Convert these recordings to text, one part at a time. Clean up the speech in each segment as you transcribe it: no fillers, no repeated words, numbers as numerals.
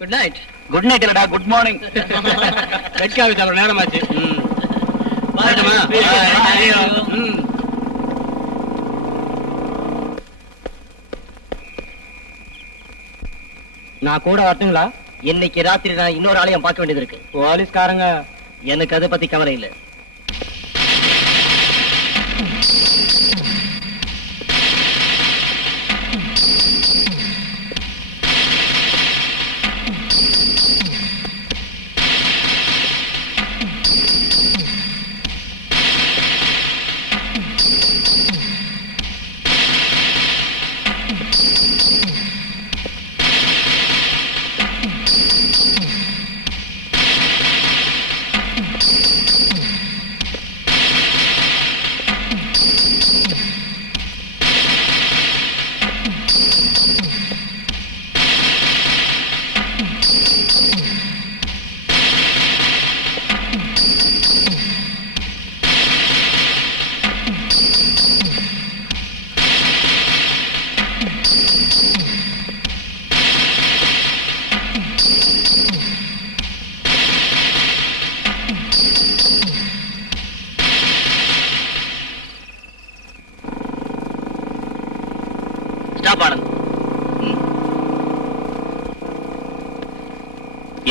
Good night. Good night இல்லடா, good morning. வெட்காவி சாப்பிட நேரமாச்சு. நான் கூட வரட்டுங்களா? இன்னைக்கு ராத்திரி நான் இன்னொரு ஆலயம் பார்க்க வேண்டியது இருக்கு. போலீஸ்காரங்க எனக்கு அதை பத்தி கவலை இல்லை.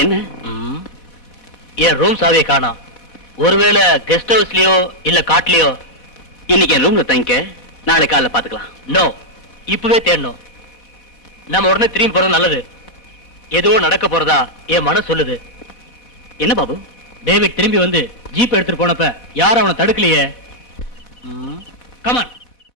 என்ன என் ரூம் சாவியை காணோம். ஒருவேளை கெஸ்ட் ஹவுஸ்லயோ இல்ல காட்லயோ. இன்னைக்கு என் ரூம்ல தங்க, நாளைக்கு காலைல பாத்துக்கலாம். நோ, இப்பவே தேடணும். நம்ம உடனே திரும்பி போறது நல்லது. எதுவோ நடக்க போறதா என் மனசு சொல்லுது. என்ன பாபு? டேவிட் திரும்பி வந்து ஜீப் எடுத்துட்டு போனப்ப யாரும் அவனை தடுக்கலையே. கமான்.